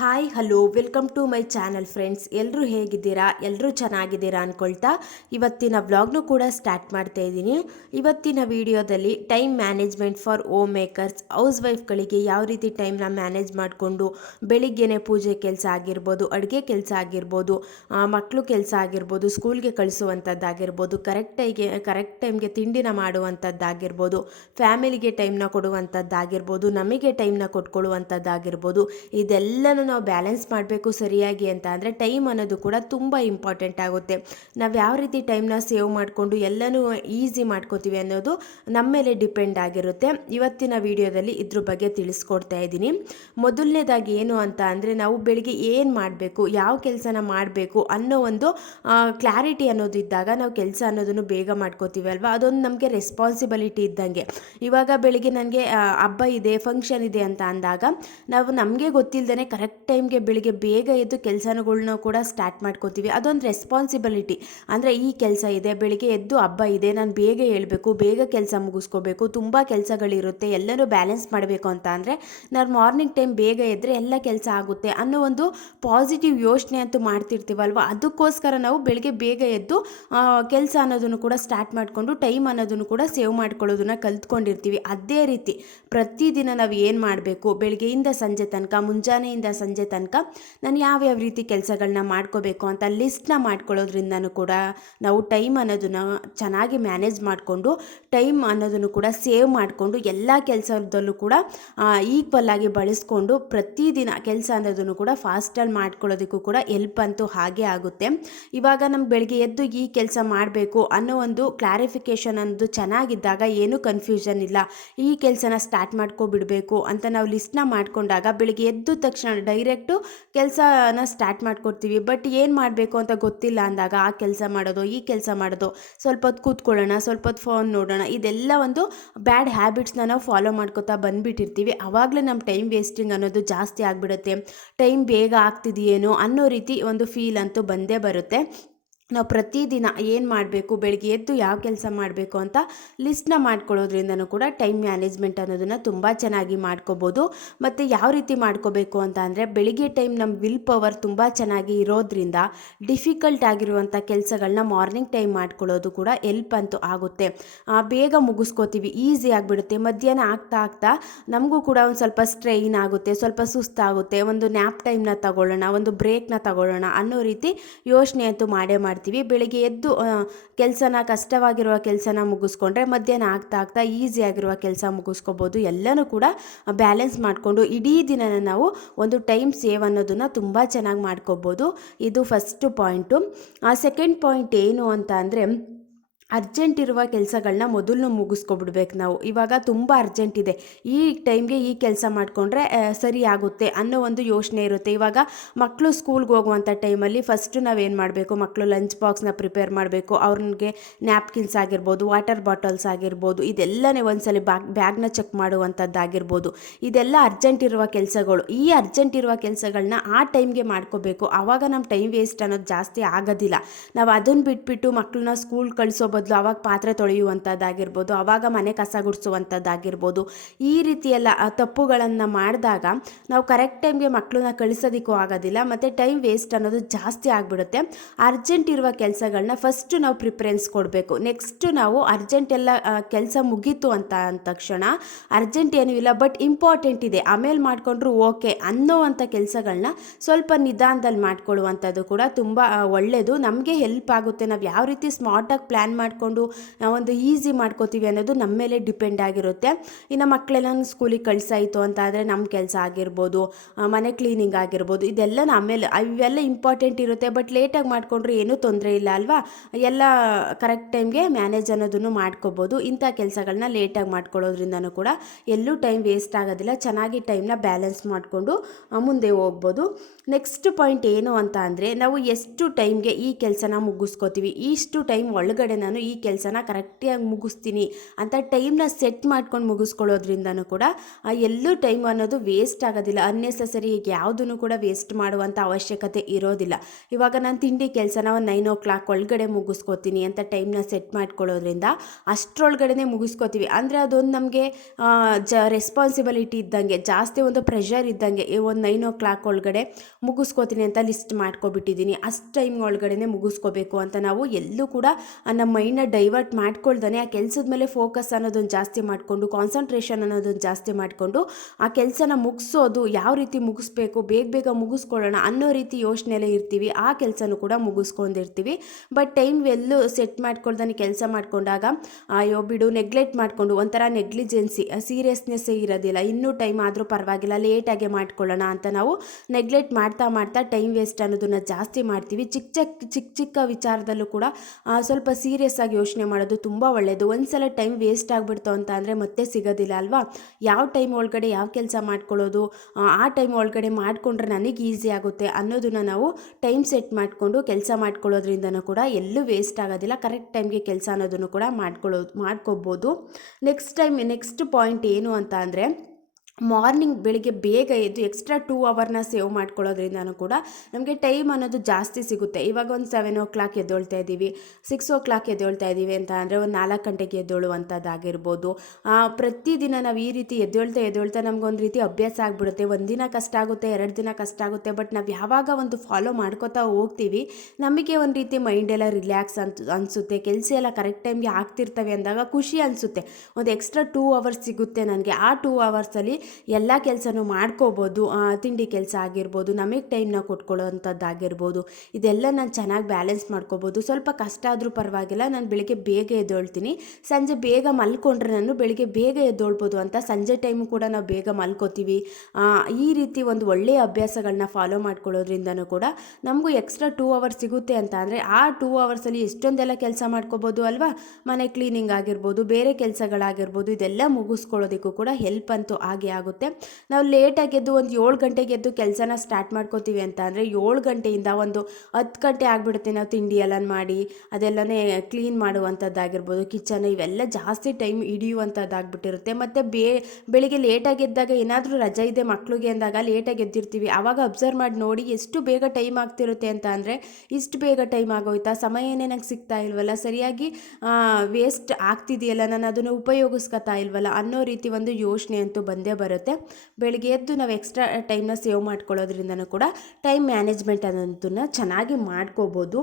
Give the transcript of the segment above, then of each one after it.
Hi hello welcome to my channel friends. ಎಲ್ಲರೂ ಹೇಗಿದ್ದೀರಾ? ಎಲ್ಲರೂ ಚೆನ್ನಾಗಿದ್ದೀರಾ ಅಂದ್ಕೊಳ್ತಾ ಇವತ್ತಿನ ವ್ಲಾಗ್ನು ಕೂಡ ಸ್ಟಾರ್ಟ್ ಮಾಡ್ತಾ ಇದ್ದೀನಿ. ಇವತ್ತಿನ ವಿಡಿಯೋದಲ್ಲಿ time management for home makers, house ವೈಫ್ಗಳಿಗೆ ಯಾವ ರೀತಿ ಟೈಮ್ನ ಮ್ಯಾನೇಜ್ ಮಾಡಿಕೊಂಡು ಬೆಳಿಗ್ಗೆನೆ ಪೂಜೆ ಕೆಲಸ ಆಗಿರ್ಬೋದು, ಅಡುಗೆ ಕೆಲಸ ಆಗಿರ್ಬೋದು, ಮಕ್ಕಳು ಕೆಲಸ ಆಗಿರ್ಬೋದು, ಸ್ಕೂಲ್ಗೆ ಕಳಿಸುವಂಥದ್ದಾಗಿರ್ಬೋದು, ಕರೆಕ್ಟ್ ಟೈಮ್ಗೆ ತಿಂಡಿನ ಮಾಡುವಂಥದ್ದಾಗಿರ್ಬೋದು, ಫ್ಯಾಮಿಲಿಗೆ ಟೈಮ್ನ ಕೊಡುವಂಥದ್ದಾಗಿರ್ಬೋದು, ನಮಗೆ ಟೈಮ್ನ ಕೊಟ್ಕೊಳ್ಳುವಂಥದ್ದಾಗಿರ್ಬೋದು, ಇದೆಲ್ಲನೂ ನಾವು ಬ್ಯಾಲೆನ್ಸ್ ಮಾಡಬೇಕು ಸರಿಯಾಗಿ ಅಂತ ಅಂದರೆ ಟೈಮ್ ಅನ್ನೋದು ಕೂಡ ತುಂಬ ಇಂಪಾರ್ಟೆಂಟ್ ಆಗುತ್ತೆ. ನಾವು ಯಾವ ರೀತಿ ಟೈಮ್ನ ಸೇವ್ ಮಾಡಿಕೊಂಡು ಎಲ್ಲನೂ ಈಸಿ ಮಾಡ್ಕೋತೀವಿ ಅನ್ನೋದು ನಮ್ಮ ಮೇಲೆ ಡಿಪೆಂಡ್ ಆಗಿರುತ್ತೆ. ಇವತ್ತಿನ ವಿಡಿಯೋದಲ್ಲಿ ಇದ್ರ ಬಗ್ಗೆ ತಿಳಿಸ್ಕೊಡ್ತಾ ಇದ್ದೀನಿ. ಮೊದಲನೇದಾಗಿ ಏನು ಅಂತ ಅಂದರೆ ನಾವು ಬೆಳಿಗ್ಗೆ ಏನು ಮಾಡಬೇಕು, ಯಾವ ಕೆಲಸನ ಮಾಡಬೇಕು ಅನ್ನೋ ಒಂದು ಕ್ಲಾರಿಟಿ ಅನ್ನೋದು ಇದ್ದಾಗ ನಾವು ಕೆಲಸ ಅನ್ನೋದನ್ನು ಬೇಗ ಮಾಡ್ಕೋತೀವಿ ಅಲ್ವಾ. ಅದೊಂದು ನಮಗೆ ರೆಸ್ಪಾನ್ಸಿಬಿಲಿಟಿ ಇದ್ದಂಗೆ. ಇವಾಗ ಬೆಳಿಗ್ಗೆ ನನಗೆ ಹಬ್ಬ ಇದೆ, ಫಂಕ್ಷನ್ ಇದೆ ಅಂತ ಅಂದಾಗ ನಾವು ನಮಗೆ ಗೊತ್ತಿಲ್ಲದೇ ಕರೆಕ್ಟ್ ಟೈಮ್ಗೆ ಬೆಳಿಗ್ಗೆ ಬೇಗ ಎದ್ದು ಕೆಲಸಗಳನ್ನ ಕೂಡ ಸ್ಟಾರ್ಟ್ ಮಾಡ್ಕೋತೀವಿ. ಅದೊಂದು ರೆಸ್ಪಾನ್ಸಿಬಿಲಿಟಿ. ಅಂದರೆ ಈ ಕೆಲಸ ಇದೆ, ಬೆಳಿಗ್ಗೆ ಎದ್ದು ಹಬ್ಬ ಇದೆ, ನಾನು ಬೇಗ ಹೇಳ್ಬೇಕು, ಬೇಗ ಕೆಲಸ ಮುಗಿಸ್ಕೋಬೇಕು, ತುಂಬ ಕೆಲಸಗಳಿರುತ್ತೆ, ಎಲ್ಲನೂ ಬ್ಯಾಲೆನ್ಸ್ ಮಾಡಬೇಕು ಅಂತ ಅಂದರೆ ನಾವು ಮಾರ್ನಿಂಗ್ ಟೈಮ್ ಬೇಗ ಎದ್ದರೆ ಎಲ್ಲ ಕೆಲಸ ಆಗುತ್ತೆ ಅನ್ನೋ ಒಂದು ಪಾಸಿಟಿವ್ ಯೋಚನೆ ಅಂತೂ ಮಾಡ್ತಿರ್ತೀವಲ್ವ. ಅದಕ್ಕೋಸ್ಕರ ನಾವು ಬೆಳಿಗ್ಗೆ ಬೇಗ ಎದ್ದು ಕೆಲಸ ಅನ್ನೋದನ್ನು ಕೂಡ ಸ್ಟಾರ್ಟ್ ಮಾಡಿಕೊಂಡು ಟೈಮ್ ಅನ್ನೋದನ್ನು ಕೂಡ ಸೇವ್ ಮಾಡ್ಕೊಳ್ಳೋದನ್ನ ಕಲ್ತ್ಕೊಂಡಿರ್ತೀವಿ. ಅದೇ ರೀತಿ ಪ್ರತಿದಿನ ನಾವು ಏನು ಮಾಡಬೇಕು, ಬೆಳಗ್ಗೆಯಿಂದ ಸಂಜೆ ತನಕ, ಮುಂಜಾನೆಯಿಂದ ಸಂಜೆ ತನಕ ನಾನು ಯಾವ್ಯಾವ ರೀತಿ ಕೆಲಸಗಳನ್ನ ಮಾಡ್ಕೋಬೇಕು ಅಂತ ಲಿಸ್ಟ್ನ ಮಾಡ್ಕೊಳ್ಳೋದ್ರಿಂದನೂ ಕೂಡ ನಾವು ಟೈಮ್ ಅನ್ನೋದನ್ನು ಚೆನ್ನಾಗಿ ಮ್ಯಾನೇಜ್ ಮಾಡಿಕೊಂಡು ಟೈಮ್ ಅನ್ನೋದನ್ನು ಕೂಡ ಸೇವ್ ಮಾಡಿಕೊಂಡು ಎಲ್ಲ ಕೆಲಸದಲ್ಲೂ ಕೂಡ ಈಕ್ವಲ್ ಆಗಿ ಬಳಸ್ಕೊಂಡು ಪ್ರತಿದಿನ ಕೆಲಸ ಅನ್ನೋದನ್ನು ಕೂಡ ಫಾಸ್ಟಲ್ಲಿ ಮಾಡ್ಕೊಳ್ಳೋದಕ್ಕೂ ಕೂಡ ಹೆಲ್ಪ್ ಅಂತೂ ಹಾಗೆ ಆಗುತ್ತೆ. ಇವಾಗ ನಮ್ಗೆ ಬೆಳಗ್ಗೆ ಎದ್ದು ಈ ಕೆಲಸ ಮಾಡಬೇಕು ಅನ್ನೋ ಒಂದು ಕ್ಲಾರಿಫಿಕೇಷನ್ ಅನ್ನೋದು ಚೆನ್ನಾಗಿದ್ದಾಗ ಏನೂ ಕನ್ಫ್ಯೂಷನ್ ಇಲ್ಲ. ಈ ಕೆಲಸನ ಸ್ಟಾರ್ಟ್ ಮಾಡ್ಕೊಬಿಡಬೇಕು ಅಂತ ನಾವು ಲಿಸ್ಟ್ನ ಮಾಡ್ಕೊಂಡಾಗ ಬೆಳಿಗ್ಗೆ ಎದ್ದು ತಕ್ಷಣ ಡೈರೆಕ್ಟು ಕೆಲಸನ ಸ್ಟಾರ್ಟ್ ಮಾಡ್ಕೊಡ್ತೀವಿ. ಬಟ್ ಏನು ಮಾಡಬೇಕು ಅಂತ ಗೊತ್ತಿಲ್ಲ ಅಂದಾಗ ಆ ಕೆಲಸ ಮಾಡೋದು, ಈ ಕೆಲಸ ಮಾಡೋದು, ಸ್ವಲ್ಪ ಹೊತ್ತು ಕೂತ್ಕೊಳ್ಳೋಣ, ಸ್ವಲ್ಪ ಹೊತ್ತು ಫೋನ್ ನೋಡೋಣ, ಇದೆಲ್ಲ ಒಂದು ಬ್ಯಾಡ್ ಹ್ಯಾಬಿಟ್ಸ್ನ ನಾವು ಫಾಲೋ ಮಾಡ್ಕೋತಾ ಬಂದುಬಿಟ್ಟಿರ್ತೀವಿ. ಆವಾಗಲೇ ನಮ್ಮ ಟೈಮ್ ವೇಸ್ಟಿಂಗ್ ಅನ್ನೋದು ಜಾಸ್ತಿ ಆಗಿಬಿಡುತ್ತೆ. ಟೈಮ್ ಬೇಗ ಆಗ್ತಿದೆಯೇನೋ ಅನ್ನೋ ರೀತಿ ಒಂದು ಫೀಲ್ ಅಂತೂ ಬಂದೇ ಬರುತ್ತೆ. ನಾವು ಪ್ರತಿದಿನ ಏನು ಮಾಡಬೇಕು, ಬೆಳಗ್ಗೆ ಎದ್ದು ಯಾವ ಕೆಲಸ ಮಾಡಬೇಕು ಅಂತ ಲಿಸ್ಟ್ನ ಮಾಡ್ಕೊಳ್ಳೋದ್ರಿಂದನೂ ಕೂಡ ಟೈಮ್ ಮ್ಯಾನೇಜ್ಮೆಂಟ್ ಅನ್ನೋದನ್ನು ತುಂಬ ಚೆನ್ನಾಗಿ ಮಾಡ್ಕೋಬೋದು. ಮತ್ತು ಯಾವ ರೀತಿ ಮಾಡ್ಕೋಬೇಕು ಅಂತ ಅಂದರೆ ಬೆಳಿಗ್ಗೆ ಟೈಮ್ ನಮ್ಮ ವಿಲ್ ಪವರ್ ತುಂಬ ಚೆನ್ನಾಗಿ ಇರೋದ್ರಿಂದ ಡಿಫಿಕಲ್ಟ್ ಆಗಿರುವಂಥ ಕೆಲಸಗಳನ್ನ ಮಾರ್ನಿಂಗ್ ಟೈಮ್ ಮಾಡ್ಕೊಳ್ಳೋದು ಕೂಡ ಹೆಲ್ಪ್ ಅಂತೂ ಆಗುತ್ತೆ. ಬೇಗ ಮುಗಿಸ್ಕೋತೀವಿ, ಈಸಿ ಆಗಿಬಿಡುತ್ತೆ. ಮಧ್ಯಾಹ್ನ ಆಗ್ತಾ ನಮಗೂ ಕೂಡ ಒಂದು ಸ್ವಲ್ಪ ಸ್ಟ್ರೈನ್ ಆಗುತ್ತೆ, ಸ್ವಲ್ಪ ಸುಸ್ತಾಗುತ್ತೆ, ಒಂದು ನ್ಯಾಪ್ ಟೈಮ್ನ ತಗೊಳ್ಳೋಣ, ಒಂದು ಬ್ರೇಕ್ನ ತಗೊಳ್ಳೋಣ ಅನ್ನೋ ರೀತಿ ಯೋಚನೆ ಅಂತೂ ಮಾಡೇ ಮಾಡ್ತೀವಿ. ಬೆಳಿಗ್ಗೆ ಎದ್ದು ಕಷ್ಟವಾಗಿರುವ ಕೆಲಸನ ಮುಗಿಸ್ಕೊಂಡ್ರೆ ಮಧ್ಯಾಹ್ನ ಆಗ್ತಾ ಈಸಿಯಾಗಿರುವ ಕೆಲಸ ಮುಗಿಸ್ಕೋಬೋದು. ಎಲ್ಲನೂ ಕೂಡ ಬ್ಯಾಲೆನ್ಸ್ ಮಾಡಿಕೊಂಡು ಇಡೀ ದಿನನ ನಾವು ಒಂದು ಟೈಮ್ ಸೇವ್ ಅನ್ನೋದನ್ನು ತುಂಬ ಚೆನ್ನಾಗಿ ಮಾಡ್ಕೋಬೋದು. ಇದು ಫಸ್ಟು ಪಾಯಿಂಟು. ಸೆಕೆಂಡ್ ಪಾಯಿಂಟ್ ಏನು ಅಂತ ಅಂದರೆ ಅರ್ಜೆಂಟ್ ಇರುವ ಕೆಲಸಗಳನ್ನ ಮೊದಲು ಮುಗಿಸ್ಕೊಬಿಡ್ಬೇಕು ನಾವು. ಇವಾಗ ತುಂಬ ಅರ್ಜೆಂಟ್ ಇದೆ, ಈ ಟೈಮ್ಗೆ ಈ ಕೆಲಸ ಮಾಡಿಕೊಂಡ್ರೆ ಸರಿ ಆಗುತ್ತೆ ಅನ್ನೋ ಒಂದು ಯೋಚನೆ ಇರುತ್ತೆ. ಇವಾಗ ಮಕ್ಕಳು ಸ್ಕೂಲ್ಗೆ ಹೋಗುವಂಥ ಟೈಮಲ್ಲಿ ಫಸ್ಟು ನಾವೇನು ಮಾಡಬೇಕು, ಮಕ್ಕಳು ಲಂಚ್ ಬಾಕ್ಸ್ನ ಪ್ರಿಪೇರ್ ಮಾಡಬೇಕು, ಅವ್ರಿಗೆ ನ್ಯಾಪ್ಕಿನ್ಸ್ ಆಗಿರ್ಬೋದು, ವಾಟರ್ ಬಾಟಲ್ಸ್ ಆಗಿರ್ಬೋದು, ಇದೆಲ್ಲನೇ ಒಂದ್ಸಲ ಬ್ಯಾಗ್ನ ಚೆಕ್ ಮಾಡುವಂಥದ್ದಾಗಿರ್ಬೋದು, ಇದೆಲ್ಲ ಅರ್ಜೆಂಟ್ ಇರುವ ಕೆಲಸಗಳು. ಈ ಅರ್ಜೆಂಟ್ ಇರುವ ಕೆಲಸಗಳನ್ನ ಆ ಟೈಮ್ಗೆ ಮಾಡ್ಕೋಬೇಕು. ಆವಾಗ ನಮ್ಮ ಟೈಮ್ ವೇಸ್ಟ್ ಅನ್ನೋದು ಜಾಸ್ತಿ ಆಗೋದಿಲ್ಲ. ನಾವು ಅದನ್ನು ಬಿಟ್ಬಿಟ್ಟು ಮಕ್ಕಳನ್ನ ಸ್ಕೂಲ್ ಕಳಿಸೋ ಬದಲು ಆವಾಗ ಪಾತ್ರೆ ತೊಳೆಯುವಂಥದ್ದಾಗಿರ್ಬೋದು, ಆವಾಗ ಮನೆ ಕಸ ಗುಡಿಸುವಂಥದ್ದಾಗಿರ್ಬೋದು, ಈ ರೀತಿಯೆಲ್ಲ ತಪ್ಪುಗಳನ್ನು ಮಾಡಿದಾಗ ನಾವು ಕರೆಕ್ಟ್ ಟೈಮ್ಗೆ ಮಕ್ಕಳನ್ನ ಕಳಿಸೋದಕ್ಕೂ ಆಗೋದಿಲ್ಲ ಮತ್ತು ಟೈಮ್ ವೇಸ್ಟ್ ಅನ್ನೋದು ಜಾಸ್ತಿ ಆಗಿಬಿಡುತ್ತೆ. ಅರ್ಜೆಂಟ್ ಇರುವ ಕೆಲಸಗಳನ್ನ ಫಸ್ಟು ನಾವು ಪ್ರಿಫರೆನ್ಸ್ ಕೊಡಬೇಕು. ನೆಕ್ಸ್ಟು ನಾವು ಅರ್ಜೆಂಟ್ ಎಲ್ಲ ಕೆಲಸ ಮುಗೀತು ಅಂತ ಅಂದ ತಕ್ಷಣ ಅರ್ಜೆಂಟ್ ಏನೂ ಇಲ್ಲ ಬಟ್ ಇಂಪಾರ್ಟೆಂಟ್ ಇದೆ ಆಮೇಲೆ ಮಾಡಿಕೊಂಡ್ರು ಓಕೆ ಅನ್ನೋವಂಥ ಕೆಲಸಗಳನ್ನ ಸ್ವಲ್ಪ ನಿಧಾನದಲ್ಲಿ ಮಾಡ್ಕೊಳ್ಳುವಂಥದ್ದು ಕೂಡ ತುಂಬ ಒಳ್ಳೆಯದು. ನಮಗೆ ಹೆಲ್ಪ್ ಆಗುತ್ತೆ. ನಾವು ಯಾವ ರೀತಿ ಸ್ಮಾರ್ಟಾಗಿ ಪ್ಲ್ಯಾನ್ ಮಾಡಿಕೊಂಡು ಒಂದು ಈಸಿ ಮಾಡ್ಕೋತೀವಿ ಅನ್ನೋದು ನಮ್ಮ ಮೇಲೆ ಡಿಪೆಂಡ್ ಆಗಿರುತ್ತೆ. ಇನ್ನು ಮಕ್ಕಳೆಲ್ಲ ಸ್ಕೂಲಿಗೆ ಕಳಿಸಾಯಿತು ಅಂತ ಆದರೆ ನಮ್ಮ ಕೆಲಸ ಆಗಿರ್ಬೋದು, ಮನೆ ಕ್ಲೀನಿಂಗ್ ಆಗಿರ್ಬೋದು, ಇದೆಲ್ಲ ಆಮೇಲೆ ಇವೆಲ್ಲ ಇಂಪಾರ್ಟೆಂಟ್ ಇರುತ್ತೆ. ಬಟ್ ಲೇಟಾಗಿ ಮಾಡಿಕೊಂಡ್ರೆ ಏನೂ ತೊಂದರೆ ಇಲ್ಲ ಅಲ್ವಾ. ಎಲ್ಲ ಕರೆಕ್ಟ್ ಟೈಮ್ಗೆ ಮ್ಯಾನೇಜ್ ಅನ್ನೋದನ್ನು ಮಾಡ್ಕೋಬೋದು. ಇಂಥ ಕೆಲಸಗಳನ್ನ ಲೇಟಾಗಿ ಮಾಡ್ಕೊಳ್ಳೋದ್ರಿಂದನೂ ಕೂಡ ಎಲ್ಲೂ ಟೈಮ್ ವೇಸ್ಟ್ ಆಗೋದಿಲ್ಲ. ಚೆನ್ನಾಗಿ ಟೈಮ್ನ ಬ್ಯಾಲೆನ್ಸ್ ಮಾಡಿಕೊಂಡು ಮುಂದೆ ಹೋಗ್ಬೋದು. ನೆಕ್ಸ್ಟ್ ಪಾಯಿಂಟ್ ಏನು ಅಂತ ಅಂದರೆ ನಾವು ಎಷ್ಟು ಟೈಮ್ಗೆ ಈ ಕೆಲಸನ ಮುಗಿಸ್ಕೋತೀವಿ, ಇಷ್ಟು ಟೈಮ್ ಒಳಗಡೆ ನಾನು ನಾನು ಈ ಕೆಲಸನ ಕರೆಕ್ಟಾಗಿ ಮುಗಿಸ್ತೀನಿ ಅಂತ ಟೈಮ್ನ ಸೆಟ್ ಮಾಡ್ಕೊಂಡು ಮುಗಿಸ್ಕೊಳ್ಳೋದ್ರಿಂದನೂ ಕೂಡ ಎಲ್ಲೂ ಟೈಮ್ ಅನ್ನೋದು ವೇಸ್ಟ್ ಆಗೋದಿಲ್ಲ. ಅನ್ನೆಸೆಸರಿ ಯಾವುದನ್ನು ಕೂಡ ವೇಸ್ಟ್ ಮಾಡುವಂಥ ಅವಶ್ಯಕತೆ ಇರೋದಿಲ್ಲ. ಇವಾಗ ನಾನು ತಿಂಡಿ ಕೆಲಸನ ಒಂದು 9 ಒಳಗಡೆ ಮುಗಿಸ್ಕೋತೀನಿ ಅಂತ ಟೈಮ್ನ ಸೆಟ್ ಮಾಡ್ಕೊಳ್ಳೋದ್ರಿಂದ ಅಷ್ಟರೊಳಗಡೆ ಮುಗಿಸ್ಕೋತೀವಿ. ಅಂದರೆ ಅದೊಂದು ನಮಗೆ ರೆಸ್ಪಾನ್ಸಿಬಿಲಿಟಿ ಇದ್ದಂಗೆ, ಜಾಸ್ತಿ ಒಂದು ಪ್ರೆಷರ್ ಇದ್ದಂಗೆ. ಒಂದು 9 ಒಳಗಡೆ ಮುಗಿಸ್ಕೋತೀನಿ ಅಂತ ಲಿಸ್ಟ್ ಮಾಡ್ಕೊಬಿಟ್ಟಿದ್ದೀನಿ, ಅಷ್ಟು ಟೈಮ್ ಒಳಗಡೆ ಮುಗಿಸ್ಕೋಬೇಕು ಅಂತ ನಾವು ಎಲ್ಲೂ ಕೂಡ ನಮ್ಮ ಮೈಂಡ್ನ ಡೈವರ್ಟ್ ಮಾಡ್ಕೊಳ್ದಾನೆ ಆ ಕೆಲಸದ ಮೇಲೆ ಫೋಕಸ್ ಅನ್ನೋದನ್ನು ಜಾಸ್ತಿ ಮಾಡಿಕೊಂಡು, ಕಾನ್ಸಂಟ್ರೇಷನ್ ಅನ್ನೋದನ್ನು ಜಾಸ್ತಿ ಮಾಡಿಕೊಂಡು ಆ ಕೆಲಸನ ಮುಗಿಸೋದು ಯಾವ ರೀತಿ ಮುಗಿಸ್ಬೇಕು, ಬೇಗ ಬೇಗ ಮುಗಿಸ್ಕೊಳ್ಳೋಣ ಅನ್ನೋ ರೀತಿ ಯೋಚನೆಯಲ್ಲೇ ಇರ್ತೀವಿ. ಆ ಕೆಲಸನೂ ಕೂಡ ಮುಗಿಸ್ಕೊಂಡಿರ್ತೀವಿ. ಬಟ್ ಟೈಮ್ ಎಲ್ಲೂ ಸೆಟ್ ಮಾಡ್ಕೊಳ್ದಾನೆ ಕೆಲಸ ಮಾಡ್ಕೊಂಡಾಗ ಅಯ್ಯೋ ಬಿಡು ನೆಗ್ಲೆಕ್ಟ್ ಮಾಡಿಕೊಂಡು ಒಂಥರ ನೆಗ್ಲಿಜೆನ್ಸಿ, ಸೀರಿಯಸ್ನೆಸ್ ಇರೋದಿಲ್ಲ. ಇನ್ನೂ ಟೈಮ್ ಆದರೂ ಪರವಾಗಿಲ್ಲ ಲೇಟಾಗೆ ಮಾಡ್ಕೊಳ್ಳೋಣ ಅಂತ ನಾವು ನೆಗ್ಲೆಕ್ಟ್ ಮಾಡ್ತಾ ಮಾಡ್ತಾ ಟೈಮ್ ವೇಸ್ಟ್ ಅನ್ನೋದನ್ನು ಜಾಸ್ತಿ ಮಾಡ್ತೀವಿ. ಚಿಕ್ಕ ವಿಚಾರದಲ್ಲೂ ಕೂಡ ಸ್ವಲ್ಪ ಸೀರಿಯಸ್ ಆಗಿ ಯೋಚನೆ ಮಾಡೋದು ತುಂಬ ಒಳ್ಳೆಯದು. ಒಂದ್ಸಲ ಟೈಮ್ ವೇಸ್ಟ್ ಆಗಿಬಿಡ್ತು ಅಂತ ಅಂದರೆ ಮತ್ತೆ ಸಿಗೋದಿಲ್ಲ ಅಲ್ವಾ. ಯಾವ ಟೈಮ್ ಒಳಗಡೆ ಯಾವ ಕೆಲಸ ಮಾಡ್ಕೊಳ್ಳೋದು, ಆ ಟೈಮ್ ಒಳಗಡೆ ಮಾಡಿಕೊಂಡ್ರೆ ನನಗೆ ಈಸಿ ಆಗುತ್ತೆ ಅನ್ನೋದನ್ನು ನಾವು ಟೈಮ್ ಸೆಟ್ ಮಾಡಿಕೊಂಡು ಕೆಲಸ ಮಾಡ್ಕೊಳ್ಳೋದ್ರಿಂದನೂ ಕೂಡ ಎಲ್ಲೂ ವೇಸ್ಟ್ ಆಗೋದಿಲ್ಲ. ಕರೆಕ್ಟ್ ಟೈಮ್ಗೆ ಕೆಲಸ ಅನ್ನೋದನ್ನು ಕೂಡ ಮಾಡ್ಕೋಬೋದು. ನೆಕ್ಸ್ಟ್ ಪಾಯಿಂಟ್ ಏನು ಅಂತ ಅಂದರೆ, ಮಾರ್ನಿಂಗ್ ಬೆಳಿಗ್ಗೆ ಬೇಗ ಎದ್ದು ಎಕ್ಸ್ಟ್ರಾ 2 ಅವರ್ನ ಸೇವ್ ಮಾಡ್ಕೊಳ್ಳೋದ್ರಿಂದನೂ ಕೂಡ ನಮಗೆ ಟೈಮ್ ಅನ್ನೋದು ಜಾಸ್ತಿ ಸಿಗುತ್ತೆ. ಇವಾಗ ಒಂದು 7 ಎದ್ದೇಳ್ತಾ ಇದ್ದೀವಿ, 6 ಎದ್ದೇಳ್ತಾ ಇದ್ದೀವಿ ಅಂತ ಅಂದರೆ ಒಂದು 4 ಗಂಟೆಗೆ ಎದ್ದೇಳುವಂಥದ್ದಾಗಿರ್ಬೋದು. ಪ್ರತಿದಿನ ನಾವು ಈ ರೀತಿ ಎದ್ದೇಳ್ತಾ ನಮಗೊಂದು ರೀತಿ ಅಭ್ಯಾಸ ಆಗಿಬಿಡುತ್ತೆ. ಒಂದಿನ ಕಷ್ಟ ಆಗುತ್ತೆ, 2 ದಿನ ಕಷ್ಟ ಆಗುತ್ತೆ. ಬಟ್ ನಾವು ಯಾವಾಗ ಒಂದು ಫಾಲೋ ಮಾಡ್ಕೋತಾ ಹೋಗ್ತೀವಿ, ನಮಗೆ ಒಂದು ರೀತಿ ಮೈಂಡೆಲ್ಲ ರಿಲ್ಯಾಕ್ಸ್ ಅನಿಸುತ್ತೆ. ಕೆಲಸ ಎಲ್ಲ ಕರೆಕ್ಟ್ ಟೈಮ್ಗೆ ಆಗ್ತಿರ್ತವೆ ಅಂದಾಗ ಖುಷಿ ಅನಿಸುತ್ತೆ. ಒಂದು ಎಕ್ಸ್ಟ್ರಾ 2 ಅವರ್ಸ್ ಸಿಗುತ್ತೆ ನನಗೆ. ಆ 2 ಅವರ್ಸಲ್ಲಿ ಎಲ್ಲ ಕೆಲಸನೂ ಮಾಡ್ಕೋಬೋದು. ತಿಂಡಿ ಕೆಲಸ ಆಗಿರ್ಬೋದು, ನಮಗೆ ಟೈಮ್ನ ಕೊಟ್ಕೊಳ್ಳೋವಂಥದ್ದಾಗಿರ್ಬೋದು, ಇದೆಲ್ಲ ನಾನು ಚೆನ್ನಾಗಿ ಬ್ಯಾಲೆನ್ಸ್ ಮಾಡ್ಕೋಬೋದು. ಸ್ವಲ್ಪ ಕಷ್ಟ ಆದರೂ ಪರವಾಗಿಲ್ಲ, ನಾನು ಬೆಳಿಗ್ಗೆ ಬೇಗ ಎದ್ದೇಳ್ತೀನಿ. ಸಂಜೆ ಬೇಗ ಮಲ್ಕೊಂಡ್ರೆ ನಾನು ಬೆಳಿಗ್ಗೆ ಬೇಗ ಎದ್ದೇಳ್ಬೋದು ಅಂತ ಸಂಜೆ ಟೈಮು ಕೂಡ ನಾವು ಬೇಗ ಮಲ್ಕೋತೀವಿ. ಈ ರೀತಿ ಒಂದು ಒಳ್ಳೆಯ ಅಭ್ಯಾಸಗಳನ್ನ ಫಾಲೋ ಮಾಡ್ಕೊಳ್ಳೋದ್ರಿಂದನೂ ಕೂಡ ನಮಗೂ ಎಕ್ಸ್ಟ್ರಾ 2 ಅವರ್ಸ್ ಸಿಗುತ್ತೆ ಅಂತ ಅಂದರೆ ಆ 2 ಅವರ್ಸಲ್ಲಿ ಎಷ್ಟೊಂದೆಲ್ಲ ಕೆಲಸ ಮಾಡ್ಕೋಬೋದು ಅಲ್ವಾ. ಮನೆ ಕ್ಲೀನಿಂಗ್ ಆಗಿರ್ಬೋದು, ಬೇರೆ ಕೆಲಸಗಳಾಗಿರ್ಬೋದು, ಇದೆಲ್ಲ ಮುಗಿಸ್ಕೊಳ್ಳೋದಕ್ಕೂ ಕೂಡ ಹೆಲ್ಪ್ ಅಂತೂ ಆಗುತ್ತೆ. ನಾವು ಲೇಟಾಗಿ ಎದ್ದು ಒಂದು 7 ಗಂಟೆಗೆ ಎದ್ದು ಕೆಲಸನ ಸ್ಟಾರ್ಟ್ ಮಾಡ್ಕೋತೀವಿ ಅಂತ ಅಂದರೆ 7 ಗಂಟೆಯಿಂದ ಒಂದು 10 ಗಂಟೆ ಆಗಿಬಿಡುತ್ತೆ. ನಾವು ತಿಂಡಿ ಎಲ್ಲ ಮಾಡಿ ಅದೆಲ್ಲನೇ ಕ್ಲೀನ್ ಮಾಡುವಂಥದ್ದಾಗಿರ್ಬೋದು, ಕಿಚನ್ ಇವೆಲ್ಲ ಜಾಸ್ತಿ ಟೈಮ್ ಹಿಡಿಯುವಂಥದ್ದಾಗ್ಬಿಟ್ಟಿರುತ್ತೆ. ಮತ್ತು ಬೆಳಿಗ್ಗೆ ಲೇಟಾಗಿ ಎದ್ದಾಗ ಏನಾದರೂ ರಜೆ ಇದೆ ಮಕ್ಕಳಿಗೆ ಅಂದಾಗ ಲೇಟಾಗಿ ಎದ್ದಿರ್ತೀವಿ. ಆವಾಗ ಅಬ್ಸರ್ವ್ ಮಾಡಿ ನೋಡಿ ಎಷ್ಟು ಬೇಗ ಟೈಮ್ ಆಗ್ತಿರುತ್ತೆ ಅಂತ ಅಂದರೆ, ಇಷ್ಟು ಬೇಗ ಟೈಮ್ ಆಗೋಯ್ತಾ, ಸಮಯನೇ ನಂಗೆ ಸಿಗ್ತಾ ಇಲ್ವಲ್ಲ, ಸರಿಯಾಗಿ ವೇಸ್ಟ್ ಆಗ್ತಿದೆಯಲ್ಲ, ನಾನು ಅದನ್ನು ಉಪಯೋಗಿಸ್ಕೊತಾ ಇಲ್ವಲ್ಲ ಅನ್ನೋ ರೀತಿ ಒಂದು ಯೋಚನೆ ಅಂತೂ ಬಂದೇ ಬರುತ್ತೆ. ಬೆಳಿಗ್ಗೆ ಎದ್ದು ನಾವು ಎಕ್ಸ್ಟ್ರಾ ಟೈಮ್ನ ಸೇವ್ ಮಾಡ್ಕೊಳ್ಳೋದ್ರಿಂದನೂ ಕೂಡ ಟೈಮ್ ಮ್ಯಾನೇಜ್ಮೆಂಟ್ ಅನ್ನೋದನ್ನು ಚೆನ್ನಾಗಿ ಮಾಡ್ಕೋಬೋದು.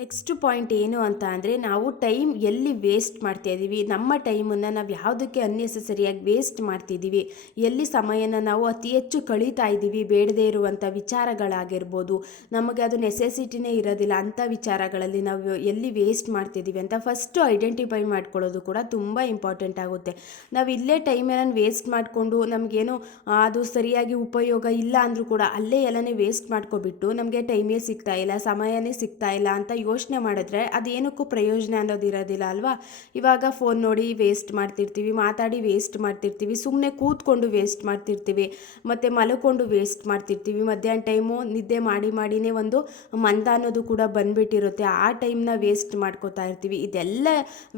ನೆಕ್ಸ್ಟ್ ಪಾಯಿಂಟ್ ಏನು ಅಂತ ಅಂದರೆ, ನಾವು ಟೈಮ್ ಎಲ್ಲಿ ವೇಸ್ಟ್ ಮಾಡ್ತಾಯಿದ್ದೀವಿ, ನಮ್ಮ ಟೈಮನ್ನು ನಾವು ಯಾವುದಕ್ಕೆ ಅನ್ನೆಸೆಸರಿಯಾಗಿ ವೇಸ್ಟ್ ಮಾಡ್ತಿದ್ದೀವಿ, ಎಲ್ಲಿ ಸಮಯನ ನಾವು ಅತಿ ಹೆಚ್ಚು ಕಳೀತಾ ಇದ್ದೀವಿ, ಬೇಡದೇ ಇರುವಂಥ ವಿಚಾರಗಳಾಗಿರ್ಬೋದು, ನಮಗೆ ಅದು ನೆಸೆಸಿಟಿನೇ ಇರೋದಿಲ್ಲ ಅಂಥ ವಿಚಾರಗಳಲ್ಲಿ ನಾವು ಎಲ್ಲಿ ವೇಸ್ಟ್ ಮಾಡ್ತಿದ್ದೀವಿ ಅಂತ ಫಸ್ಟು ಐಡೆಂಟಿಫೈ ಮಾಡ್ಕೊಳ್ಳೋದು ಕೂಡ ತುಂಬ ಇಂಪಾರ್ಟೆಂಟ್ ಆಗುತ್ತೆ. ನಾವು ಇಲ್ಲೇ ಟೈಮನ್ನು ವೇಸ್ಟ್ ಮಾಡಿಕೊಂಡು ನಮಗೇನು ಅದು ಸರಿಯಾಗಿ ಉಪಯೋಗ ಇಲ್ಲ ಅಂದರೂ ಕೂಡ ಅಲ್ಲೇ ಎಲ್ಲನೇ ವೇಸ್ಟ್ ಮಾಡ್ಕೊಬಿಟ್ಟು ನಮಗೆ ಟೈಮೇ ಸಿಗ್ತಾ ಇಲ್ಲ, ಸಮಯನೇ ಸಿಗ್ತಾ ಇಲ್ಲ ಅಂತ ಯೋಚನೆ ಮಾಡಿದ್ರೆ ಅದೇನಕ್ಕೂ ಪ್ರಯೋಜನ ಅನ್ನೋದಿರೋದಿಲ್ಲ ಅಲ್ವಾ. ಇವಾಗ ಫೋನ್ ನೋಡಿ ವೇಸ್ಟ್ ಮಾಡ್ತಿರ್ತೀವಿ, ಮಾತಾಡಿ ವೇಸ್ಟ್ ಮಾಡ್ತಿರ್ತೀವಿ, ಸುಮ್ಮನೆ ಕೂತ್ಕೊಂಡು ವೇಸ್ಟ್ ಮಾಡ್ತಿರ್ತೀವಿ, ಮತ್ತು ಮಲ್ಕೊಂಡು ವೇಸ್ಟ್ ಮಾಡ್ತಿರ್ತೀವಿ. ಮಧ್ಯಾಹ್ನ ಟೈಮು ನಿದ್ದೆ ಮಾಡಿನೇ ಒಂದು ಮಂದ ಅನ್ನೋದು ಕೂಡ ಬಂದುಬಿಟ್ಟಿರುತ್ತೆ. ಆ ಟೈಮ್ನ ವೇಸ್ಟ್ ಮಾಡ್ಕೋತಾ ಇರ್ತೀವಿ. ಇದೆಲ್ಲ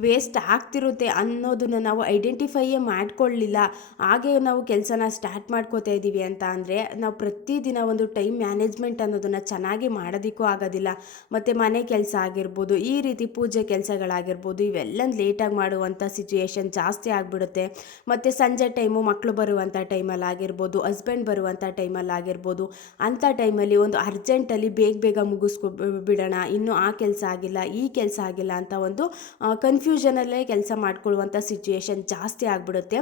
ವೇಸ್ಟ್ ಆಗ್ತಿರುತ್ತೆ ಅನ್ನೋದನ್ನು ನಾವು ಐಡೆಂಟಿಫೈಯೇ ಮಾಡ್ಕೊಳ್ಳಿಲ್ಲ, ಹಾಗೆ ನಾವು ಕೆಲಸನ ಸ್ಟಾರ್ಟ್ ಮಾಡ್ಕೋತಾ ಇದ್ದೀವಿ ಅಂತ ಅಂದರೆ ನಾವು ಪ್ರತಿದಿನ ಒಂದು ಟೈಮ್ ಮ್ಯಾನೇಜ್ಮೆಂಟ್ ಅನ್ನೋದನ್ನು ಚೆನ್ನಾಗಿ ಮಾಡೋದಕ್ಕೂ ಆಗೋದಿಲ್ಲ. ಮತ್ತು ಮನೆ ಕೆಲಸ ಆಗಿರ್ಬೋದು, ಈ ರೀತಿ ಪೂಜೆ ಕೆಲಸಗಳಾಗಿರ್ಬೋದು, ಇವೆಲ್ಲ ಲೇಟಾಗಿ ಮಾಡುವಂಥ ಸಿಚುಯೇಷನ್ ಜಾಸ್ತಿ ಆಗಿಬಿಡುತ್ತೆ. ಮತ್ತು ಸಂಜೆ ಟೈಮು ಮಕ್ಕಳು ಬರುವಂಥ ಟೈಮಲ್ಲಿ ಆಗಿರ್ಬೋದು, ಹಸ್ಬೆಂಡ್ ಬರುವಂಥ ಟೈಮಲ್ಲಿ ಆಗಿರ್ಬೋದು, ಅಂಥ ಟೈಮಲ್ಲಿ ಒಂದು ಅರ್ಜೆಂಟಲ್ಲಿ ಬೇಗ ಬಿಡೋಣ, ಇನ್ನೂ ಆ ಕೆಲಸ ಆಗಿಲ್ಲ, ಈ ಕೆಲಸ ಆಗಿಲ್ಲ ಅಂತ ಒಂದು ಕನ್ಫ್ಯೂಷನಲ್ಲೇ ಕೆಲಸ ಮಾಡ್ಕೊಳ್ಳುವಂಥ ಸಿಚುಯೇಷನ್ ಜಾಸ್ತಿ ಆಗಿಬಿಡುತ್ತೆ.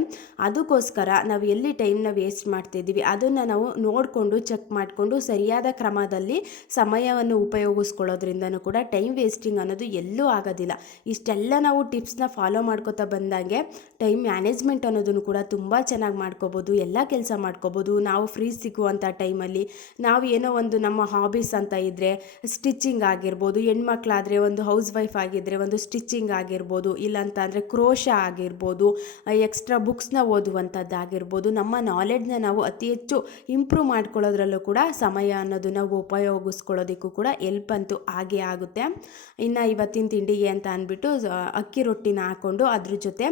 ಅದಕ್ಕೋಸ್ಕರ ನಾವು ಎಲ್ಲಿ ಟೈಮ್ನ ವೇಸ್ಟ್ ಮಾಡ್ತಿದ್ದೀವಿ ಅದನ್ನು ನಾವು ನೋಡಿಕೊಂಡು ಚೆಕ್ ಮಾಡಿಕೊಂಡು ಸರಿಯಾದ ಕ್ರಮದಲ್ಲಿ ಸಮಯವನ್ನು ಉಪಯೋಗಿಸ್ಕೊಳ್ಳೋದ್ರಿಂದನೂ ಕೂಡ ಟೈಮ್ ವೇಸ್ಟಿಂಗ್ ಅನ್ನೋದು ಎಲ್ಲೂ ಆಗೋದಿಲ್ಲ. ಇಷ್ಟೆಲ್ಲ ನಾವು ಟಿಪ್ಸ್ನ ಫಾಲೋ ಮಾಡ್ಕೋತಾ ಬಂದಂಗೆ ಟೈಮ್ ಮ್ಯಾನೇಜ್ಮೆಂಟ್ ಅನ್ನೋದನ್ನು ಕೂಡ ತುಂಬ ಚೆನ್ನಾಗಿ ಮಾಡ್ಕೋಬೋದು, ಎಲ್ಲ ಕೆಲಸ ಮಾಡ್ಕೋಬೋದು. ನಾವು ಫ್ರೀ ಸಿಗುವಂಥ ಟೈಮಲ್ಲಿ ನಾವು ಏನೋ ಒಂದು ನಮ್ಮ ಹಾಬೀಸ್ ಅಂತ ಇದ್ದರೆ ಸ್ಟಿಚಿಂಗ್ ಆಗಿರ್ಬೋದು, ಹೆಣ್ಮಕ್ಳಾದರೆ ಒಂದು ಹೌಸ್ ವೈಫ್ ಆಗಿದ್ದರೆ ಒಂದು ಸ್ಟಿಚಿಂಗ್ ಆಗಿರ್ಬೋದು, ಇಲ್ಲಾಂತ ಅಂದರೆ ಕ್ರೋಶ ಆಗಿರ್ಬೋದು, ಎಕ್ಸ್ಟ್ರಾ ಬುಕ್ಸ್ನ ಓದುವಂಥದ್ದಾಗಿರ್ಬೋದು, ನಮ್ಮ ನಾಲೆಡ್ಜ್ನ ನಾವು ಅತಿ ಹೆಚ್ಚು ಇಂಪ್ರೂವ್ ಮಾಡ್ಕೊಳ್ಳೋದ್ರಲ್ಲೂ ಕೂಡ ಸಮಯ ಅನ್ನೋದು ನಾವು ಉಪಯೋಗಿಸ್ಕೊಳ್ಳೋದಕ್ಕೂ ಕೂಡ ಹೆಲ್ಪ್ ಅಂತೂ ಆಗೇ ಆಗುತ್ತೆ. ಆಗುತ್ತೆ. ಇನ್ನು ಇವತ್ತಿನ ತಿಂಡಿಗೆ ಅಂತ ಅಂದ್ಬಿಟ್ಟು ಅಕ್ಕಿ ರೊಟ್ಟಿನ ಹಾಕ್ಕೊಂಡು ಅದ್ರ ಜೊತೆ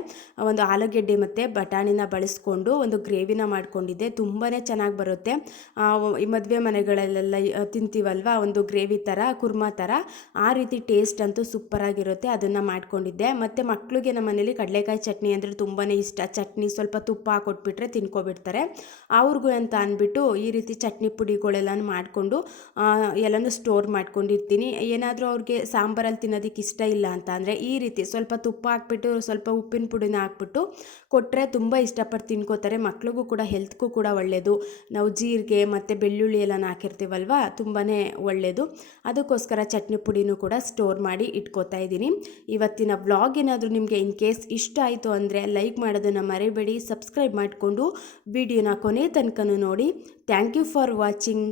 ಒಂದು ಆಲೂಗೆಡ್ಡೆ ಮತ್ತು ಬಟಾಣಿನ ಬಳಸ್ಕೊಂಡು ಒಂದು ಗ್ರೇವಿನ ಮಾಡ್ಕೊಂಡಿದ್ದೆ. ತುಂಬಾ ಚೆನ್ನಾಗಿ ಬರುತ್ತೆ. ಈ ಮದುವೆ ಮನೆಗಳಲ್ಲೆಲ್ಲ ತಿಂತೀವಲ್ವ, ಒಂದು ಗ್ರೇವಿ ಥರ ಕುರ್ಮಾ ಥರ, ಆ ರೀತಿ ಟೇಸ್ಟ್ ಅಂತೂ ಸೂಪರಾಗಿರುತ್ತೆ. ಅದನ್ನು ಮಾಡ್ಕೊಂಡಿದ್ದೆ. ಮತ್ತು ಮಕ್ಕಳಿಗೆ ನಮ್ಮ ಮನೇಲಿ ಕಡಲೆಕಾಯಿ ಚಟ್ನಿ ಅಂದರೆ ತುಂಬಾ ಇಷ್ಟ. ಚಟ್ನಿ ಸ್ವಲ್ಪ ತುಪ್ಪ ಹಾಕೊಟ್ಬಿಟ್ರೆ ತಿನ್ಕೊಬಿಡ್ತಾರೆ. ಅವ್ರಿಗೂ ಅಂತ ಅಂದ್ಬಿಟ್ಟು ಈ ರೀತಿ ಚಟ್ನಿ ಪುಡಿಗಳೆಲ್ಲ ಮಾಡಿಕೊಂಡು ಎಲ್ಲನೂ ಸ್ಟೋರ್ ಮಾಡ್ಕೊಂಡಿರ್ತೀನಿ. ಏನಾದರೂ ಅವ್ರಿಗೆ ಸಾಂಬಾರಲ್ಲಿ ತಿನ್ನೋದಕ್ಕೆ ಇಷ್ಟ ಇಲ್ಲ ಅಂತ ಅಂದರೆ ಈ ರೀತಿ ಸ್ವಲ್ಪ ತುಪ್ಪ ಹಾಕ್ಬಿಟ್ಟು ಸ್ವಲ್ಪ ಉಪ್ಪಿನ ಪುಡಿನ ಹಾಕ್ಬಿಟ್ಟು ಕೊಟ್ಟರೆ ತುಂಬ ಇಷ್ಟಪಟ್ಟು ತಿನ್ಕೋತಾರೆ. ಮಕ್ಳಿಗೂ ಕೂಡ ಹೆಲ್ತ್ಗೂ ಕೂಡ ಒಳ್ಳೆಯದು. ನಾವು ಜೀರಿಗೆ ಮತ್ತು ಬೆಳ್ಳುಳ್ಳಿ ಎಲ್ಲ ಹಾಕಿರ್ತೀವಲ್ವ, ತುಂಬಾ ಒಳ್ಳೆಯದು. ಅದಕ್ಕೋಸ್ಕರ ಚಟ್ನಿ ಪುಡಿನೂ ಕೂಡ ಸ್ಟೋರ್ ಮಾಡಿ ಇಟ್ಕೋತಾ ಇದ್ದೀನಿ. ಇವತ್ತಿನ ವ್ಲಾಗ್ ಏನಾದರೂ ನಿಮಗೆ ಇನ್ ಕೇಸ್ ಇಷ್ಟ ಆಯಿತು ಅಂದರೆ ಲೈಕ್ ಮಾಡೋದನ್ನು ಮರಿಬೇಡಿ. ಸಬ್ಸ್ಕ್ರೈಬ್ ಮಾಡಿಕೊಂಡು ವಿಡಿಯೋನ ಕೊನೆ ತನಕನೂ ನೋಡಿ. Thank you for watching.